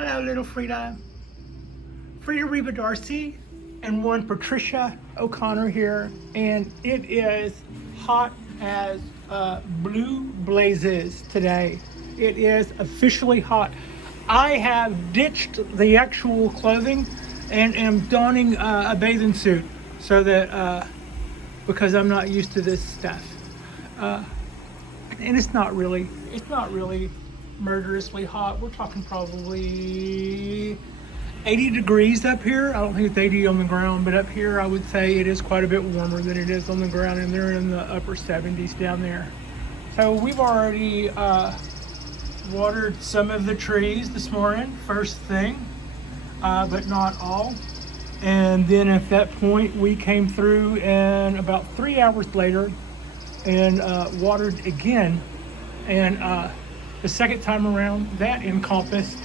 Hello, little Frida. Frida Reba Darcy and one Patricia O'Connor here, and it is hot as blue blazes today. It is officially hot. I have ditched the actual clothing and am donning a bathing suit so that because I'm not used to this stuff. And it's not really murderously hot. We're talking probably 80 degrees up here. I don't think it's 80 on the ground, but up here I would say it is quite a bit warmer than it is on the ground, and they're in the upper 70s down there. So we've already watered some of the trees this morning, first thing, but not all. And then at that point we came through, and about 3 hours later, and watered again. And the second time around, that encompassed,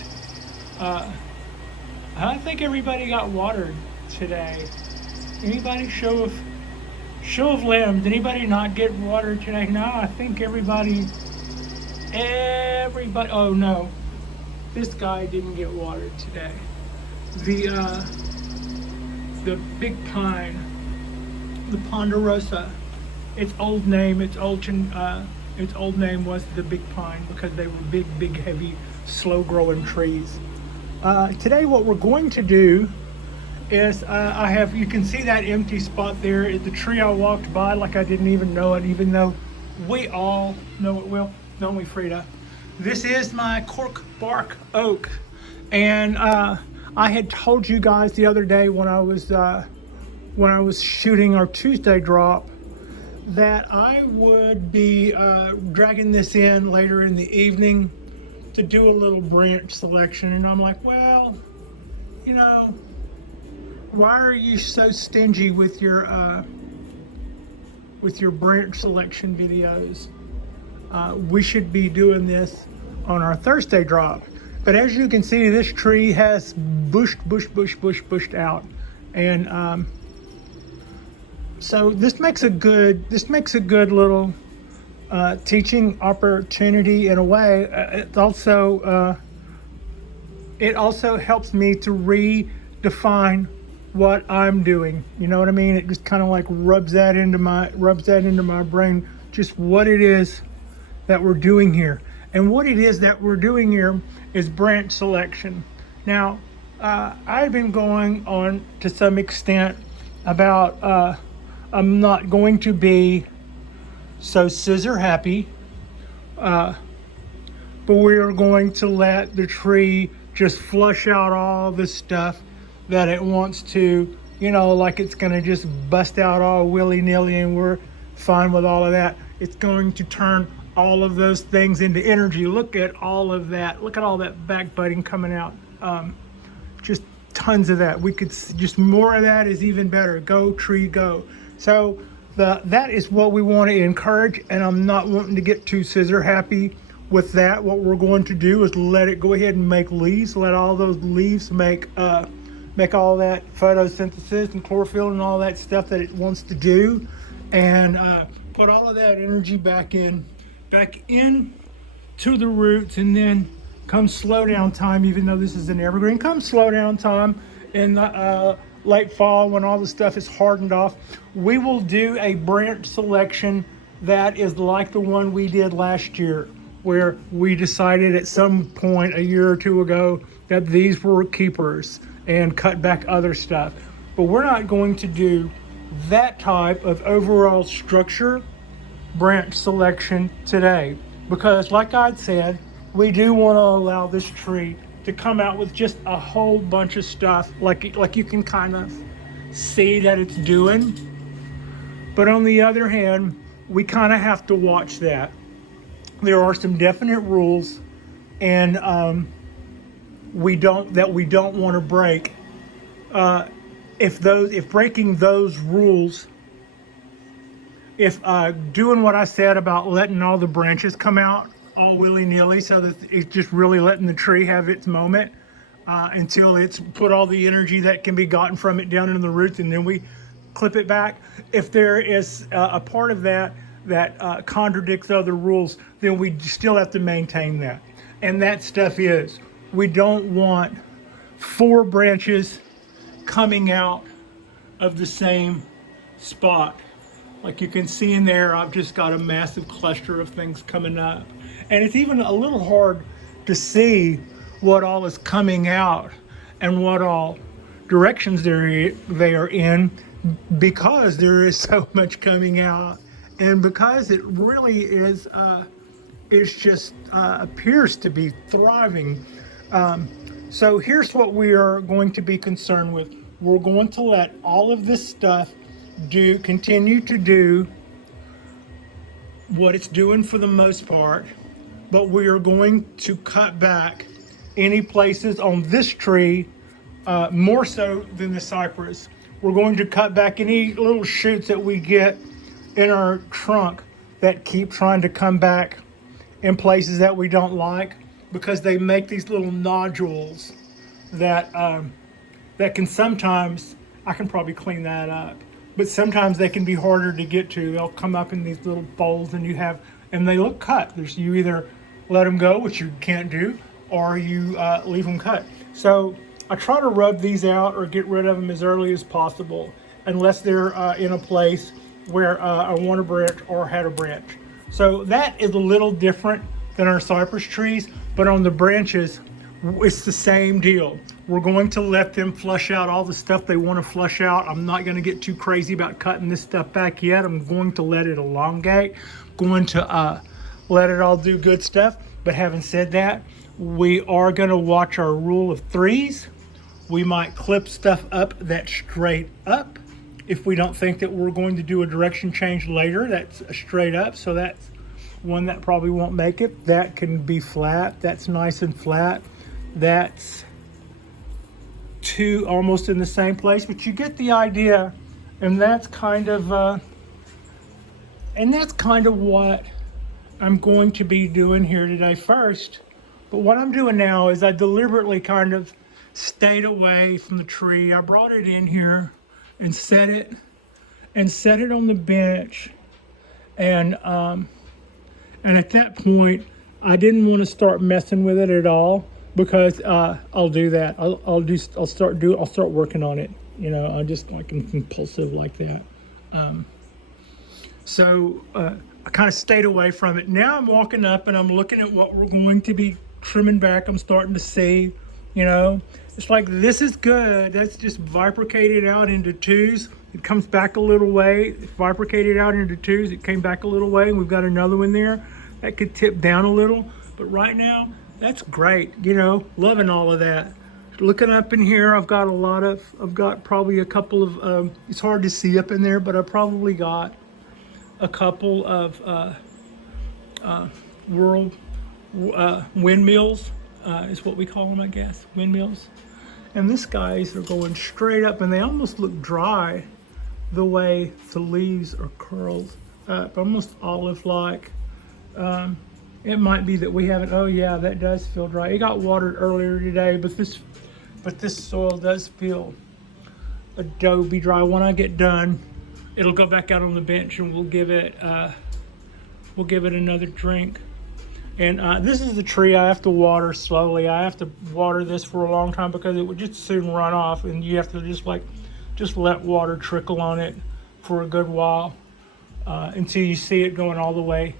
I think everybody got watered today. Anybody show of limbs? Anybody not get watered today? No, I think everybody, oh no, this guy didn't get watered today. The big pine, the ponderosa, its old name was the big pine because they were big, heavy, slow-growing trees. Today, what we're going to do is you can see that empty spot there is the tree I walked by like I didn't even know it, even though we all know it well, don't we, Frida? This is my Cork bark oak, and I had told you guys the other day when I was shooting our Tuesday drop that I would be dragging this in later in the evening to do a little branch selection. And I'm like, well, you know, why are you so stingy with your branch selection videos? We should be doing this on our Thursday drop. But as you can see, this tree has bushed out, and so this makes a good little teaching opportunity in a way. It also helps me to redefine what I'm doing. You know what I mean? It just kind of like rubs that into my brain, just what it is that we're doing here. And what it is that we're doing here is branch selection. Now, I've been going on to some extent about I'm not going to be so scissor happy, but we are going to let the tree just flush out all the stuff that it wants to, you know, like it's gonna just bust out all willy-nilly, and we're fine with all of that. It's going to turn all of those things into energy. Look at all of that. Look at all that back budding coming out. Just tons of that. We could just more of that is even better. Go tree, go. So that is what we want to encourage, and I'm not wanting to get too scissor happy with that. What we're going to do is let it go ahead and make leaves. Let all those leaves make all that photosynthesis and chlorophyll and all that stuff that it wants to do, and put all of that energy back in to the roots. And then come slow down time, even though this is an evergreen, come slow down time in the late fall when all the stuff is hardened off, we will do a branch selection that is like the one we did last year, where we decided at some point a year or two ago that these were keepers and cut back other stuff. But we're not going to do that type of overall structure branch selection today, because like I'd said, we do want to allow this tree to come out with just a whole bunch of stuff like you can kind of see that it's doing. But on the other hand, we kind of have to watch that. There are some definite rules, and we don't want to break. If breaking those rules, if doing what I said about letting all the branches come out all willy-nilly, so that it's just really letting the tree have its moment until it's put all the energy that can be gotten from it down into the roots, and then we clip it back. If there is a part of that contradicts other rules, then we still have to maintain that. And that stuff is we don't want 4 branches coming out of the same spot. Like you can see in there, I've just got a massive cluster of things coming up. And it's even a little hard to see what all is coming out and what all directions they are in, because there is so much coming out, and because it really is just appears to be thriving. So here's what we are going to be concerned with. We're going to let all of this stuff continue to do what it's doing for the most part, but we are going to cut back any places on this tree, more so than the cypress. We're going to cut back any little shoots that we get in our trunk that keep trying to come back in places that we don't like, because they make these little nodules that that can sometimes, I can probably clean that up, but sometimes they can be harder to get to. They'll come up in these little bowls and they look cut. You either let them go, which you can't do, or you leave them cut. So I try to rub these out or get rid of them as early as possible, unless they're in a place where I want a branch or had a branch. So that is a little different than our cypress trees, but on the branches, it's the same deal. We're going to let them flush out all the stuff they want to flush out. I'm not going to get too crazy about cutting this stuff back yet. I'm going to let it elongate, going to let it all do good stuff. But having said that, we are going to watch our rule of 3s. We might clip stuff up that's straight up. If we don't think that we're going to do a direction change later, that's straight up. So that's one that probably won't make it. That can be flat. That's nice and flat. That's 2 almost in the same place, but you get the idea. And that's kind of what I'm going to be doing here today first. But what I'm doing now is I deliberately kind of stayed away from the tree. I brought it in here and set it on the bench, and at that point I didn't want to start messing with it at all, because I'll do that. I'll start working on it. You know, I'm just like compulsive like that. So I kind of stayed away from it. Now I'm walking up and I'm looking at what we're going to be trimming back. I'm starting to see, you know, it's like, this is good. That's just bifurcated out into 2s. It comes back a little way. It bifurcated out into 2s. It came back a little way, and we've got another one there that could tip down a little. But right now, that's great. You know, loving all of that. Looking up in here, I've got probably a couple of, it's hard to see up in there, but I probably got a couple of windmills, is what we call them, I guess, windmills. And these guys are going straight up, and they almost look dry the way the leaves are curled up, almost olive-like. It might be that we haven't, oh yeah, that does feel dry. It got watered earlier today, but this soil does feel adobe dry. When I get done, it'll go back out on the bench, and we'll give it another drink. And this is the tree I have to water slowly. I have to water this for a long time, because it would just soon run off, and you have to just let water trickle on it for a good while, until you see it going all the way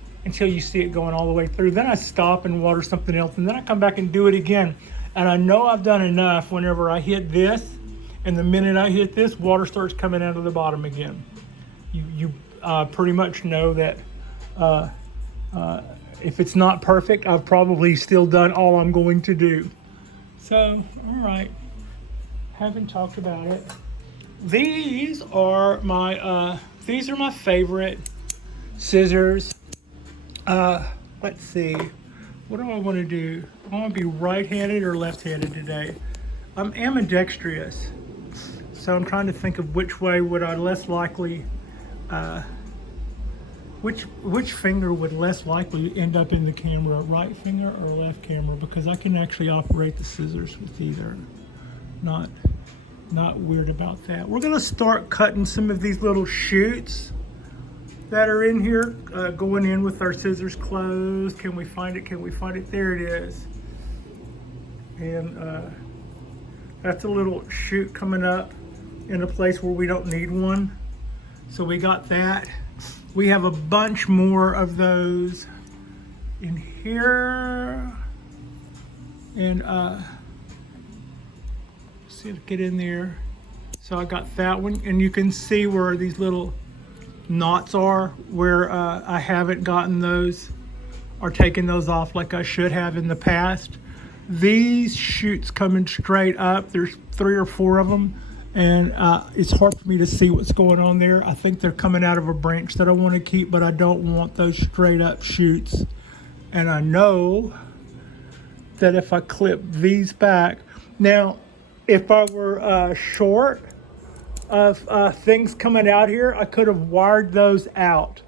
through. Then I stop and water something else, and then I come back and do it again. And I know I've done enough whenever I hit this, and the minute I hit this, water starts coming out of the bottom again. You pretty much know that if it's not perfect, I've probably still done all I'm going to do. So, all right, haven't talked about it. These are my favorite scissors. Let's see, what do I want to do? I want to be right-handed or left-handed today. I'm ambidextrous, so I'm trying to think of which way would I less likely, which finger would less likely end up in the camera, right finger or left camera, because I can actually operate the scissors with either. Not weird about that. We're gonna start cutting some of these little shoots that are in here, going in with our scissors closed. Can we find it? There it is. And that's a little shoot coming up in a place where we don't need one. So we got that. We have a bunch more of those in here. And see if I get in there. So I got that one, and you can see where these little knots are, where I haven't gotten those or taken those off like I should have in the past. These shoots coming straight up, there's 3 or 4 of them, and it's hard for me to see what's going on there. I think they're coming out of a branch that I want to keep, but I don't want those straight up shoots. And I know that if I clip these back, now if I were short of things coming out here, I could have wired those out.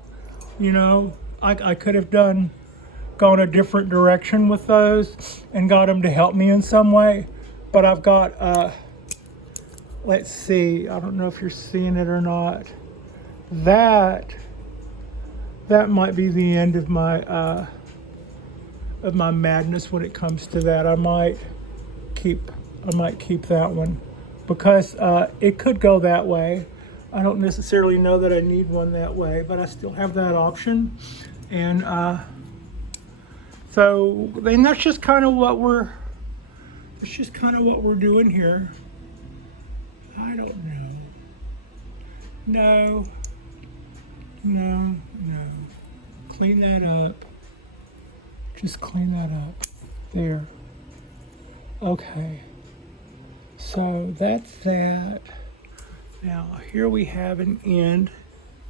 You know, I could have gone a different direction with those and got them to help me in some way. But I've got, let's see, I don't know if you're seeing it or not. That might be the end of my madness when it comes to that. I might keep that one, because it could go that way. I don't necessarily know that I need one that way, but I still have that option. And so that's just kind of what we're doing here. I don't know. No. Clean that up. Just clean that up. There. Okay. So that's that. Now here we have an end,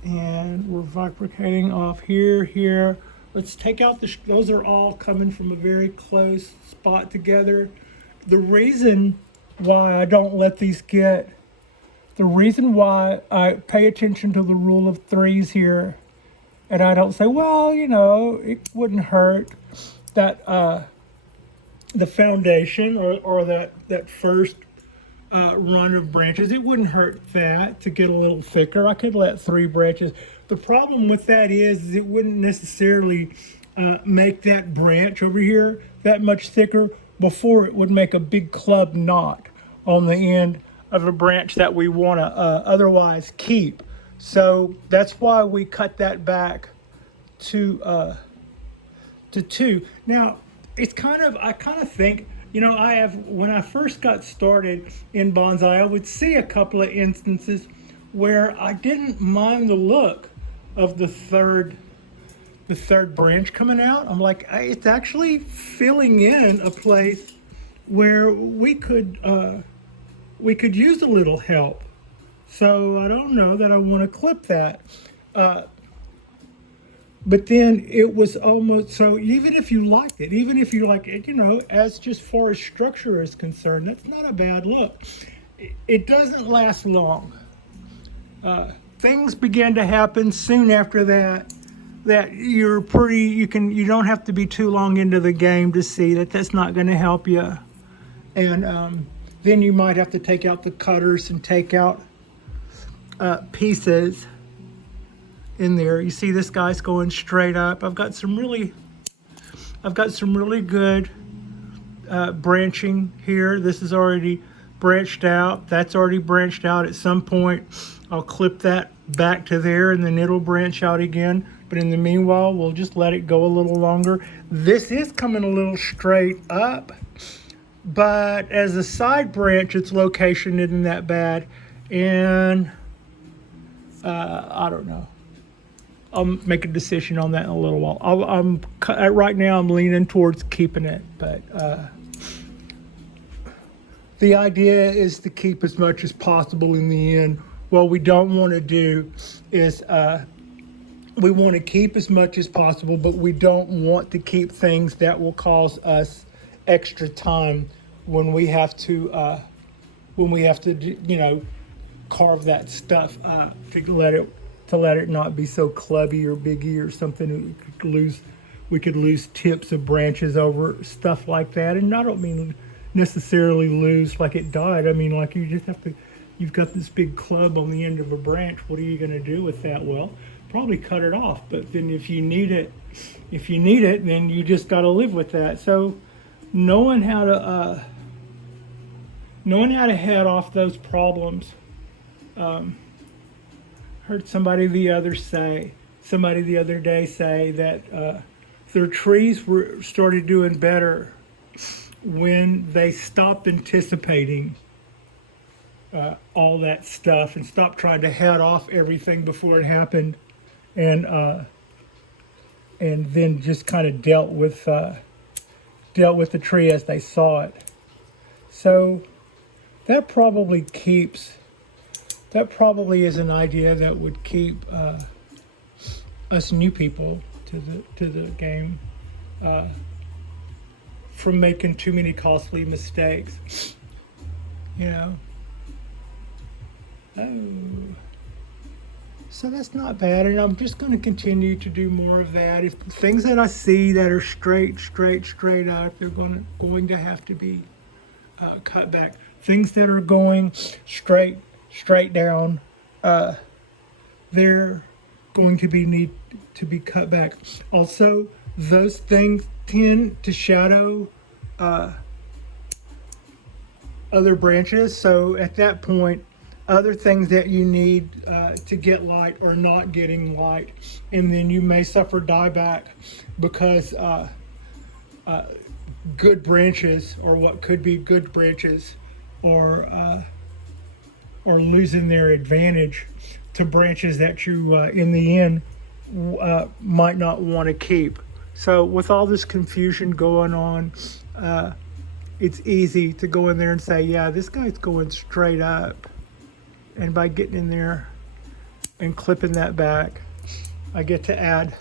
and we're bifurcating off here. Let's take out those are all coming from a very close spot together. The reason why I don't let these the reason why I pay attention to the rule of 3s here, and I don't say, well, you know, it wouldn't hurt that the foundation or that first run of branches, it wouldn't hurt that to get a little thicker. I could let 3 branches. The problem with that is it wouldn't necessarily make that branch over here that much thicker before it would make a big club knot on the end of a branch that we want to otherwise keep. So that's why we cut that back to 2. Now, I kind of think, you know, when I first got started in bonsai, I would see a couple of instances where I didn't mind the look of the third branch coming out. I'm like, it's actually filling in a place where we could use a little help. So I don't know that I want to clip that. But then it was almost, so even if you like it, you know, as just far as structure is concerned, that's not a bad look. It doesn't last long. Things began to happen soon after that you don't have to be too long into the game to see that that's not going to help you. And then you might have to take out the cutters and take out pieces in there. You see this guy's going straight up. I've got some really good branching here. This is already branched out. That's already branched out. At some point I'll clip that back to there, and then it'll branch out again. But in the meanwhile, we'll just let it go a little longer. This is coming a little straight up, but as a side branch, its location isn't that bad. And I don't know. I'll make a decision on that in a little while. Right now I'm leaning towards keeping it, but the idea is to keep as much as possible in the end. What we don't want to do is we want to keep as much as possible, but we don't want to keep things that will cause us extra time when we have to you know, carve that stuff up to let it not be so clubby or biggy or something. We could lose tips of branches over stuff like that. And I don't mean necessarily lose like it died. I mean, like you've got this big club on the end of a branch. What are you going to do with that? Well, probably cut it off. But then if you need it, then you just got to live with that. So knowing how to head off those problems. Heard somebody the other day say that their trees were started doing better when they stopped anticipating all that stuff and stopped trying to head off everything before it happened, and then just kind of dealt with the tree as they saw it. So that probably is an idea that would keep us new people to the game from making too many costly mistakes. You know. Oh. So that's not bad, and I'm just going to continue to do more of that. If things that I see that are straight up, they're going to have to be cut back. Things that are going straight down, they're going to need to be cut back. Also, those things tend to shadow other branches. So at that point, other things that you need to get light are not getting light, and then you may suffer dieback because good branches, or what could be good branches, are losing their advantage to branches that you in the end might not want to keep. So with all this confusion going on, it's easy to go in there and say, yeah, this guy's going straight up. And by getting in there and clipping that back, I get to add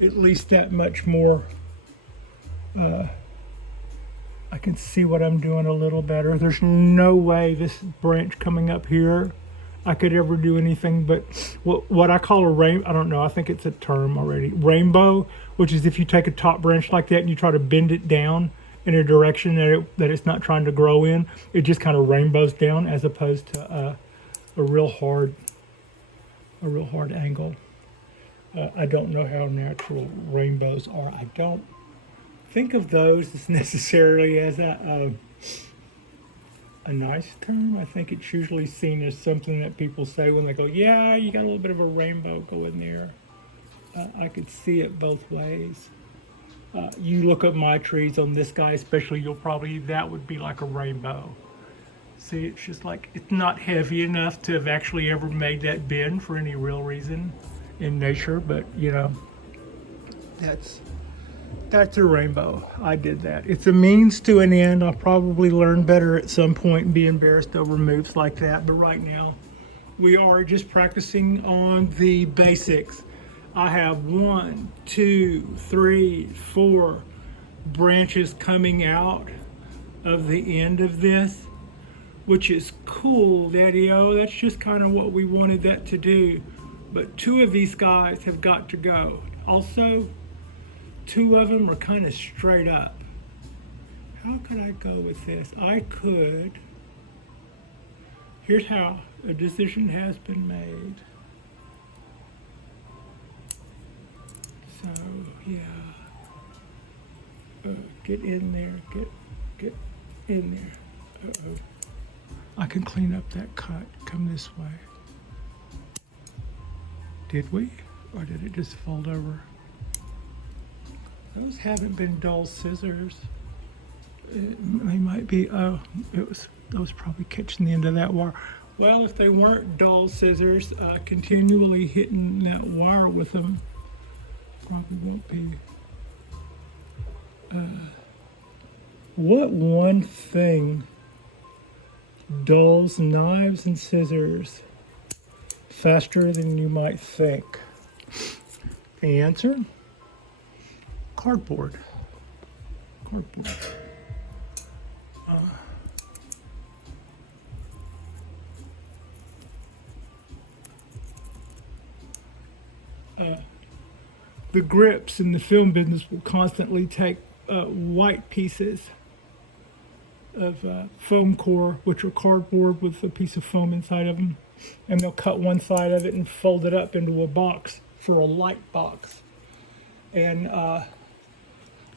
at least that much more. I can see what I'm doing a little better. There's no way this branch coming up here I could ever do anything but what I call a rainbow. I don't know, I think it's a term already. Rainbow, which is if you take a top branch like that and you try to bend it down in a direction that it's not trying to grow in, it just kind of rainbows down, as opposed to a real hard angle. I don't know how natural rainbows are. I don't think of those as necessarily as a nice term. I think it's usually seen as something that people say when they go, yeah, you got a little bit of a rainbow going there. I could see it both ways. You look at my trees on this guy especially, that would be like a rainbow. See, it's just like, it's not heavy enough to have actually ever made that bend for any real reason in nature, but you know, that's a rainbow. I did that. It's a means to an end. I'll probably learn better at some point and be embarrassed over moves like that, but right now we are just practicing on the basics. I have 1, 2, 3, 4 branches coming out of the end of this, which is cool, Daddy-O. That's just kind of what we wanted that to do. But 2 of these guys have got to go. Also, 2 of them are kind of straight up. How could I go with this? I could. Here's how. A decision has been made. So, yeah. Get in there. Get in there. Uh-oh. I can clean up that cut. Come this way. Did we? Or did it just fold over? Those haven't been dull scissors. They might be, I was probably catching the end of that wire. Well, if they weren't dull scissors, continually hitting that wire with them probably won't be. What one thing dulls knives and scissors faster than you might think? The answer? Cardboard. Cardboard. The grips in the film business will constantly take white pieces of foam core, which are cardboard with a piece of foam inside of them, and they'll cut one side of it and fold it up into a box for a light box. And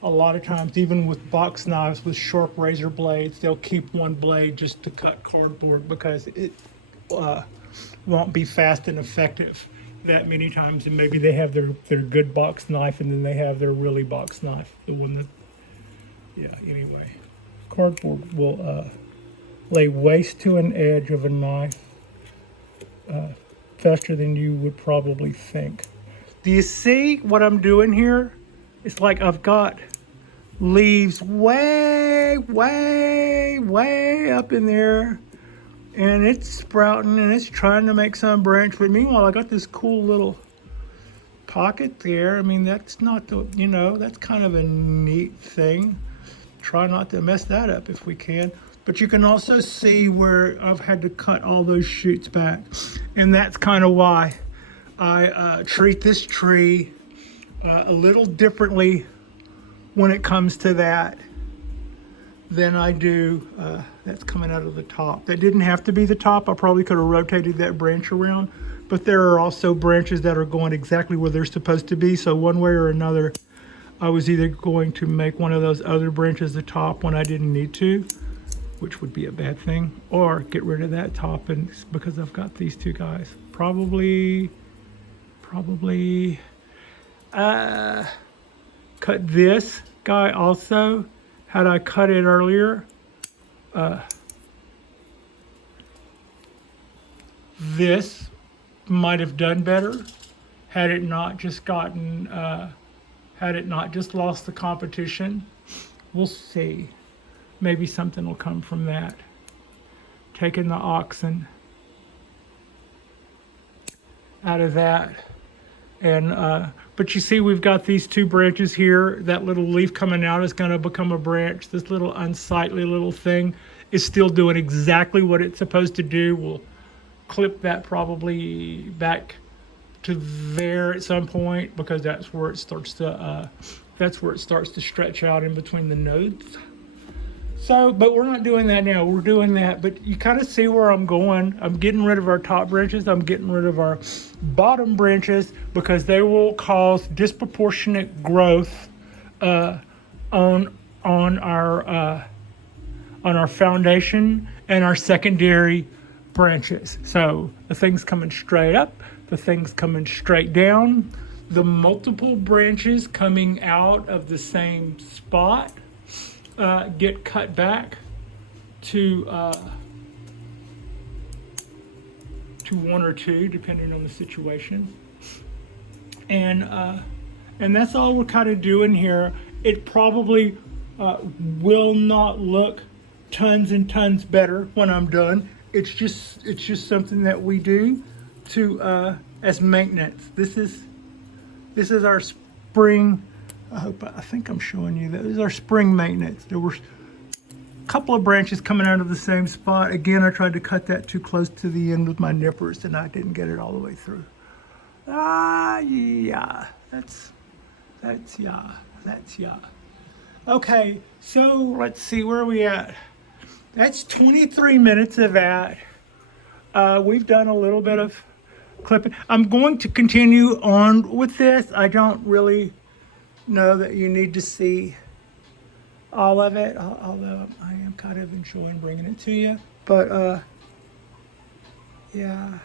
a lot of times, even with box knives with sharp razor blades, they'll keep one blade just to cut cardboard because it won't be fast and effective that many times. And maybe they have their good box knife, and then they have their really box knife, the one that, yeah, anyway. Cardboard will lay waste to an edge of a knife faster than you would probably think. Do you see what I'm doing here? It's like I've got leaves way up in there, and it's sprouting and it's trying to make some branch. But meanwhile, I got this cool little pocket there. I mean, that's not the, you know, that's kind of a neat thing. Try not to mess that up if we can. But you can also see where I've had to cut all those shoots back. And that's kind of why I treat this tree a little differently when it comes to that than I do that's coming out of the top. That didn't have to be the top. I probably could have rotated that branch around, but there are also branches that are going exactly where they're supposed to be. So one way or another, I was either going to make one of those other branches the top when I didn't need to, which would be a bad thing, or get rid of that top, and because I've got these two guys. Probably cut this guy also. Had I cut it earlier, this might have done better had it not just gotten, had it not just lost the competition. We'll see. Maybe something will come from that. Taking the oxen out of that. And but you see, we've got these two branches here. That little leaf coming out is going to become a branch. This little unsightly little thing is still doing exactly what it's supposed to do. We'll clip that probably back to there at some point, because that's where it starts to stretch out in between the nodes. So, but we're not doing that now. We're doing that, but you kind of see where I'm going. I'm getting rid of our top branches. I'm getting rid of our bottom branches because they will cause disproportionate growth on our foundation and our secondary branches. So the things coming straight up, the things coming straight down, the multiple branches coming out of the same spot get cut back to one or two, depending on the situation, and that's all we're kind of doing here. It probably will not look tons and tons better when I'm done. It's just something that we do to as maintenance. This is our spring. I think I'm showing you that. This is our spring maintenance. There were a couple of branches coming out of the same spot. Again, I tried to cut that too close to the end with my nippers, and I didn't get it all the way through. Yeah, that's yeah. Okay, so let's see, where are we at? That's 23 minutes of that. We've done a little bit of clipping. I'm going to continue on with this. I don't really know that you need to see all of it, although I am kind of enjoying bringing it to you. But yeah,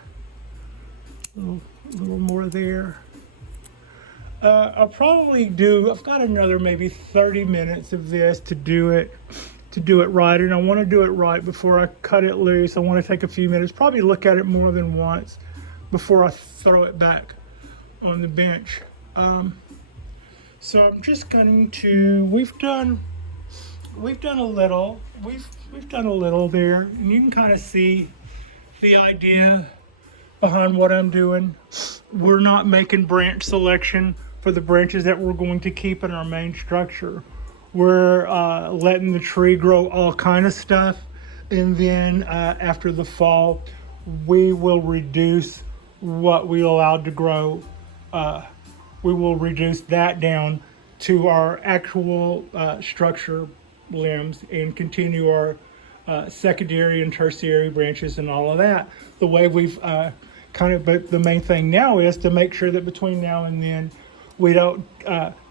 a little more there. I'll probably do, I've got another maybe 30 minutes of this to do it right, and I want to do it right before I cut it loose. I want to take a few minutes, probably look at it more than once before I throw it back on the bench. So I'm just going to, we've done a little there, and you can kind of see the idea behind what I'm doing. We're not making branch selection for the branches that we're going to keep in our main structure. We're letting the tree grow all kind of stuff, and then after the fall, we will reduce what we allowed to grow. We will reduce that down to our actual structure limbs and continue our secondary and tertiary branches and all of that. The way we've but the main thing now is to make sure that between now and then we don't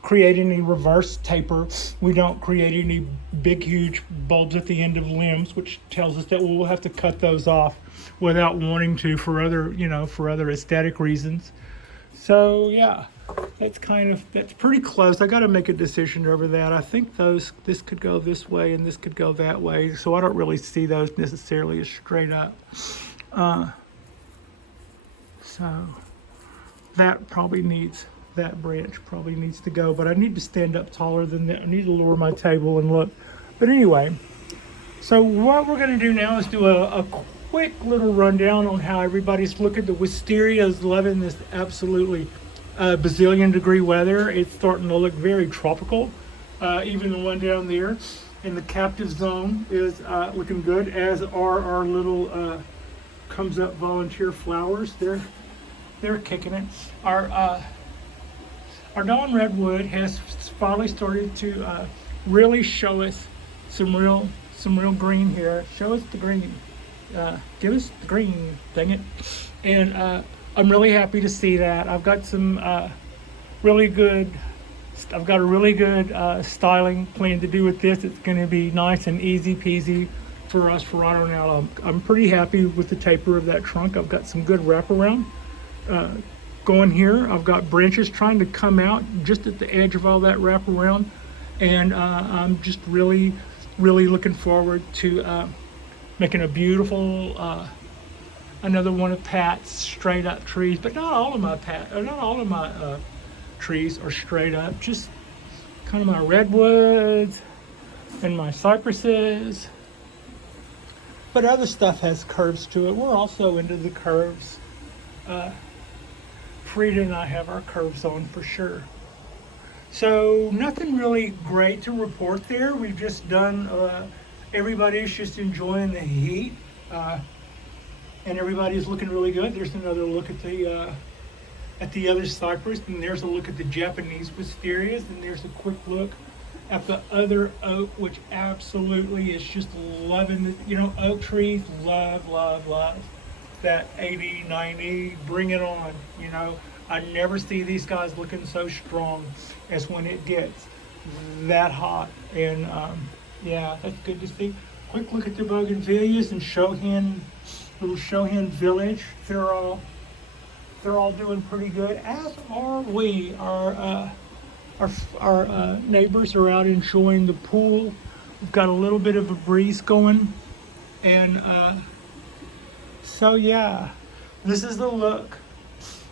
create any reverse taper. We don't create any big, huge bulbs at the end of limbs, which tells us that we'll have to cut those off without wanting to for other, for other aesthetic reasons. So yeah, that's pretty close. I got to make a decision over that. I think this could go this way and this could go that way. So I don't really see those necessarily as straight up. So that branch probably needs to go, but I need to stand up taller than that. I need to lower my table and look. But anyway, so what we're going to do now is do a quick little rundown on how everybody's looking. The wisteria is loving this absolutely bazillion degree weather. It's starting to look very tropical. Even the one down there in the captive zone is looking good, as are our little comes up volunteer flowers. They're kicking it. Our dawn redwood has finally started to really show us some real green here. Show us the green. Give us the green, dang it. And I'm really happy to see that. I've got some really good styling plan to do with this. It's going to be nice and easy peasy for us for right on out. I'm pretty happy with the taper of that trunk. I've got some good wraparound going here. I've got branches trying to come out just at the edge of all that wraparound, and I'm just really looking forward to making a beautiful another one of Pat's straight up trees. But not all of my trees are straight up. Just kind of my redwoods and my cypresses. But other stuff has curves to it. We're also into the curves. Frida and I have our curves on for sure. So nothing really great to report there. We've just done, everybody's just enjoying the heat, and everybody's looking really good. There's another look at the other cypress, and there's a look at the Japanese wisterias, and there's a quick look at the other oak, which absolutely is just loving the, oak trees love that 80, 90, bring it on. I never see these guys looking so strong as when it gets that hot. And yeah, that's good to see. Quick look at the bougainvilleas and little Shohin village. They're all doing pretty good, as are we. Our neighbors are out enjoying the pool. We've got a little bit of a breeze going, and so yeah, this is the look.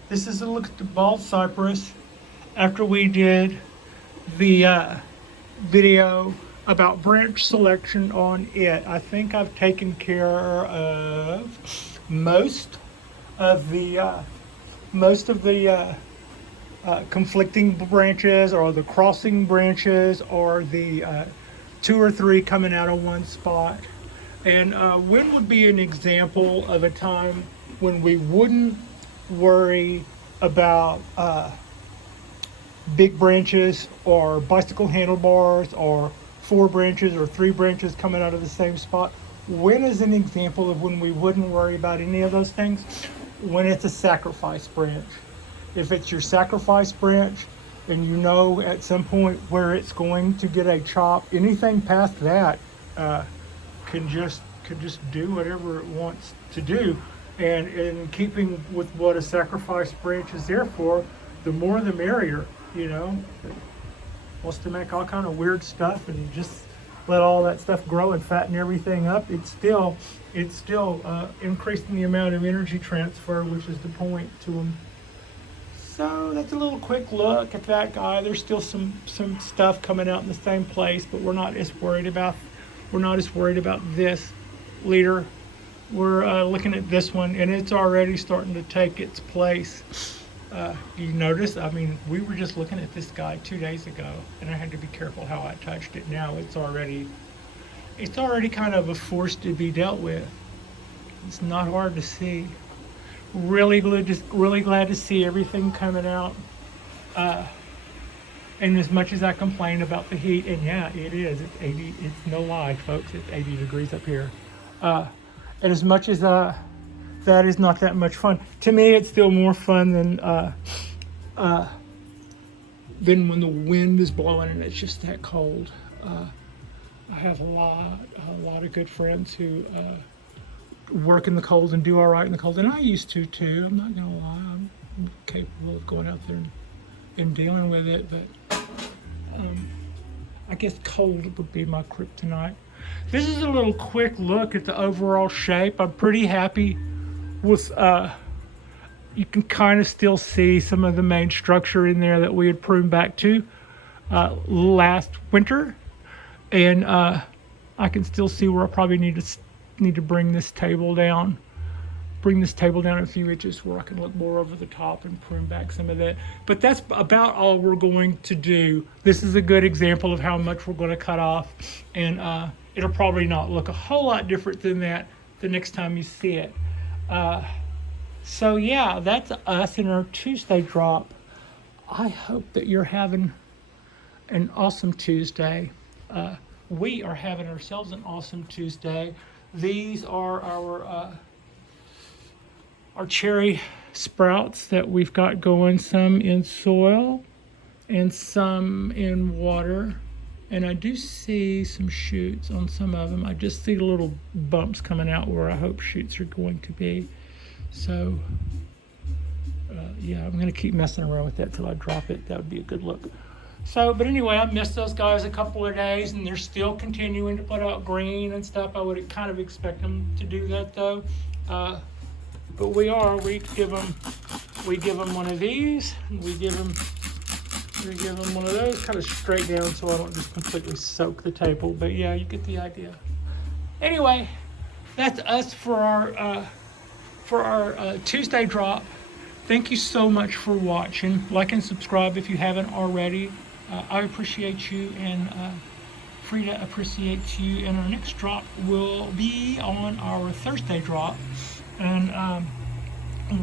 This is a look at the bald cypress after we did the video about branch selection on it. I think I've taken care of most of the conflicting branches, or the crossing branches, or the 2 or 3 coming out of one spot. And when would be an example of a time when we wouldn't worry about big branches or bicycle handlebars or 4 branches or 3 branches coming out of the same spot? When is an example of when we wouldn't worry about any of those things? When it's a sacrifice branch. If it's your sacrifice branch and you know at some point where it's going to get a chop, anything past that can just do whatever it wants to do. And in keeping with what a sacrifice branch is there for, the more the merrier, Wants to make all kind of weird stuff and just let all that stuff grow and fatten everything up. It's still increasing the amount of energy transfer, which is the point to them. So that's a little quick look at that guy. There's still some stuff coming out in the same place, but we're not as worried about this leader. We're looking at this one, and it's already starting to take its place. You notice, we were just looking at this guy 2 days ago, and I had to be careful how I touched it. Now it's already kind of a force to be dealt with. It's not hard to see. Really glad to see everything coming out. And as much as I complain about the heat, and yeah, it is. It's 80. It's no lie, folks. It's 80 degrees up here. And as much as that is not that much fun. To me, it's still more fun than then when the wind is blowing and it's just that cold. I have a lot of good friends who work in the cold and do all right in the cold, and I used to too. I'm not gonna lie, I'm capable of going out there and dealing with it, but I guess cold would be my kryptonite. This is a little quick look at the overall shape. I'm pretty happy with, you can kind of still see some of the main structure in there that we had pruned back to last winter. And I can still see where I probably need to bring this table down. Bring this table down a few inches where I can look more over the top and prune back some of that. But that's about all we're going to do. This is a good example of how much we're going to cut off. And it'll probably not look a whole lot different than that the next time you see it. So yeah, that's us in our Tuesday drop. I hope that you're having an awesome Tuesday. We are having ourselves an awesome Tuesday. These are our cherry sprouts that we've got going, some in soil and some in water. And I do see some shoots on some of them. I just see little bumps coming out where I hope shoots are going to be. So yeah, I'm gonna keep messing around with that till I drop it. That would be a good look. So, but anyway, I missed those guys a couple of days, and they're still continuing to put out green and stuff. I would kind of expect them to do that though. But we give them one of these, and we give them one of those, kind of straight down so I don't just completely soak the table. But yeah, you get the idea. Anyway, that's us for our Tuesday drop. Thank you so much for watching. Like and subscribe if you haven't already. I appreciate you, and Frida appreciates you. And our next drop will be on our Thursday drop. And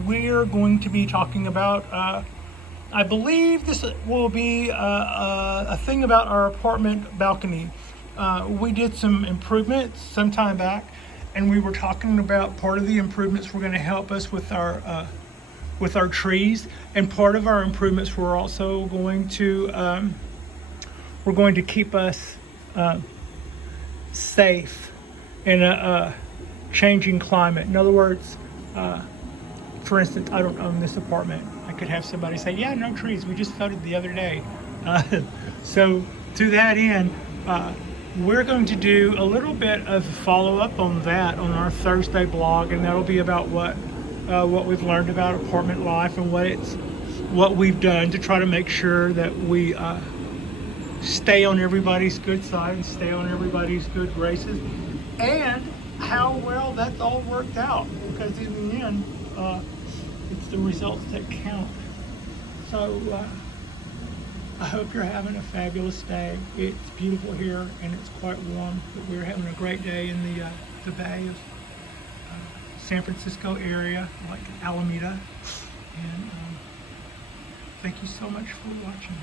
we're going to be talking about, I believe this will be a thing about our apartment balcony. We did some improvements some time back, and we were talking about part of the improvements were going to help us with our trees, and part of our improvements were also going to keep us safe in a changing climate. In other words, for instance, I don't own this apartment. I could have somebody say, yeah, no trees, we just flooded the other day. So to that end, we're going to do a little bit of follow-up on that on our Thursday blog, and that'll be about what we've learned about apartment life and what we've done to try to make sure that we stay on everybody's good side and stay on everybody's good graces, and how well that's all worked out, because in the end, it's the results that count. So I hope you're having a fabulous day. It's beautiful here and it's quite warm, but we're having a great day in the Bay of San Francisco area, like Alameda. And thank you so much for watching.